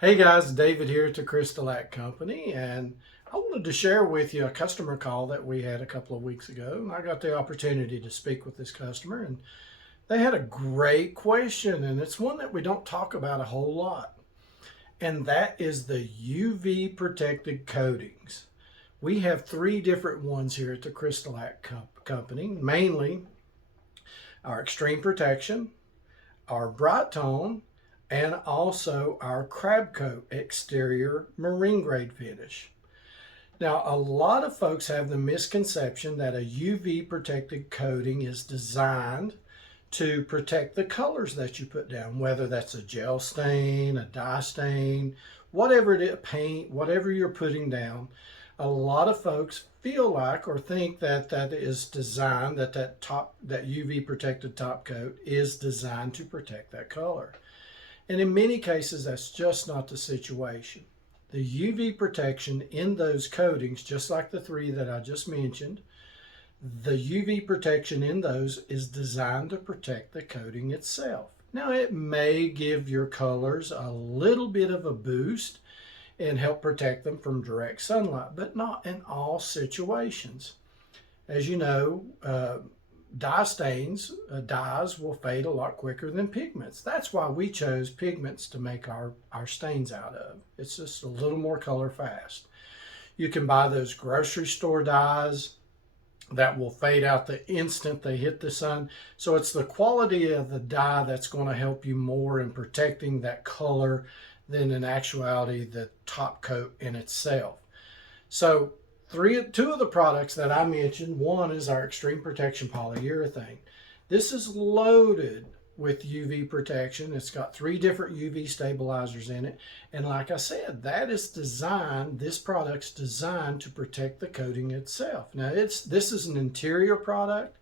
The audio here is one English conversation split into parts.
Hey guys, David here at the Crystalac Company, and I wanted to share with you a customer call that we had a couple of weeks ago. I got the opportunity to speak with this customer, and they had a great question, and it's one that we don't talk about a whole lot, and that is the UV protected coatings. We have three different ones here at the Crystalac Company, mainly our Extreme Protection, our Bright Tone, and also our Crab Coat exterior marine grade finish. Now, a lot of folks have the misconception that a UV protected coating is designed to protect the colors that you put down, whether that's a gel stain, a dye stain, whatever it is, paint, whatever you're putting down. A lot of folks feel like or think that that is designed, that UV protected top coat is designed to protect that color. And in many cases, that's just not the situation. The UV protection in those coatings, just like the three that I just mentioned, the UV protection in those is designed to protect the coating itself. Now, it may give your colors a little bit of a boost and help protect them from direct sunlight, but not in all situations. As you know, dye stains, dyes will fade a lot quicker than pigments. That's why we chose pigments to make our stains out of. It's just a little more color fast. You can buy those grocery store dyes that will fade out the instant they hit the sun. So it's the quality of the dye that's going to help you more in protecting that color than in actuality the top coat in itself. So two of the products that I mentioned, one is our Extreme Protection Polyurethane. This is loaded with UV protection. It's got three different UV stabilizers in it. And like I said, this product's designed to protect the coating itself. Now, this is an interior product.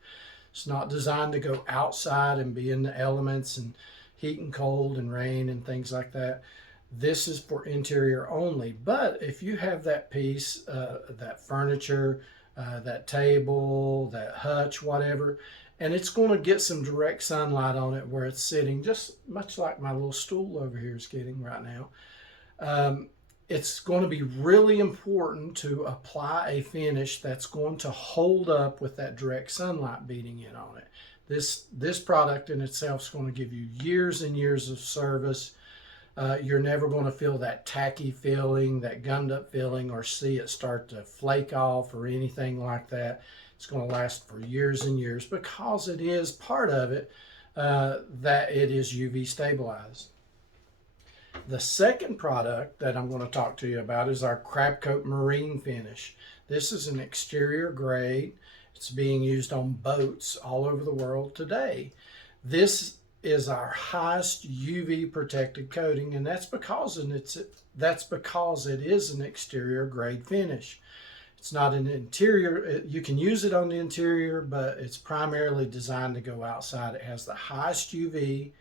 It's not designed to go outside and be in the elements and heat and cold and rain and things like that. This is for interior only. But if you have that piece, that furniture, that table, that hutch, whatever, and it's going to get some direct sunlight on it where it's sitting, just much like my little stool over here is getting right now. It's going to be really important to apply a finish that's going to hold up with that direct sunlight beating in on it. This product in itself is going to give you years and years of service. You're never going to feel that tacky feeling, that gummed up feeling, or see it start to flake off or anything like that. It's going to last for years and years because it is part of it that it is UV stabilized. The second product that I'm going to talk to you about is our Crab Coat Marine Finish. This is an exterior grade. It's being used on boats all over the world today. This is our highest UV protected coating, and that's because it is an exterior grade finish. It's not an interior. You can use it on the interior, but it's primarily designed to go outside. It has the highest UV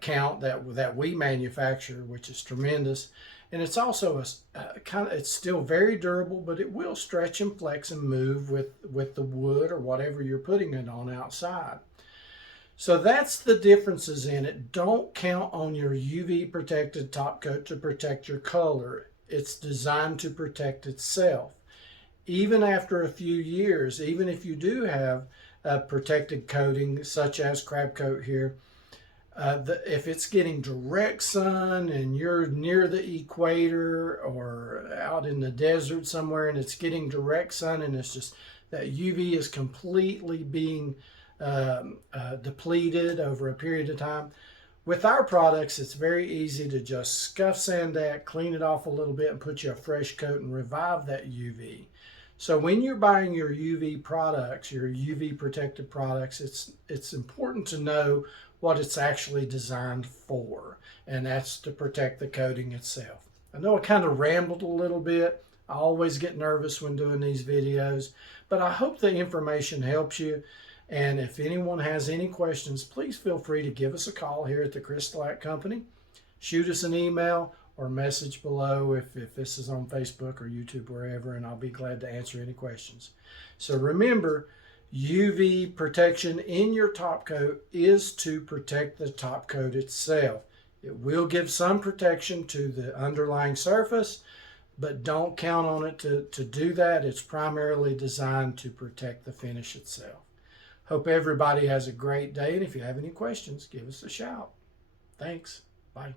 count that we manufacture, which is tremendous. And it's also it's still very durable, but it will stretch and flex and move with the wood or whatever you're putting it on outside. So that's the differences in it. Don't count on your UV protected top coat to protect your color. It's designed to protect itself. Even after a few years, even if you do have a protected coating such as Crab Coat here, if it's getting direct sun and you're near the equator or out in the desert somewhere and it's getting direct sun and it's just that UV is completely being depleted over a period of time. With our products, it's very easy to just scuff sand that, clean it off a little bit, and put you a fresh coat and revive that UV. So when you're buying your UV products, your UV protected products, it's important to know what it's actually designed for, and that's to protect the coating itself. I know I kind of rambled a little bit. I always get nervous when doing these videos, but I hope the information helps you. And if anyone has any questions, please feel free to give us a call here at the Crystalac Company. Shoot us an email or message below if this is on Facebook or YouTube, wherever, and I'll be glad to answer any questions. So remember, UV protection in your top coat is to protect the top coat itself. It will give some protection to the underlying surface, but don't count on it to do that. It's primarily designed to protect the finish itself. Hope everybody has a great day, and if you have any questions, give us a shout. Thanks. Bye.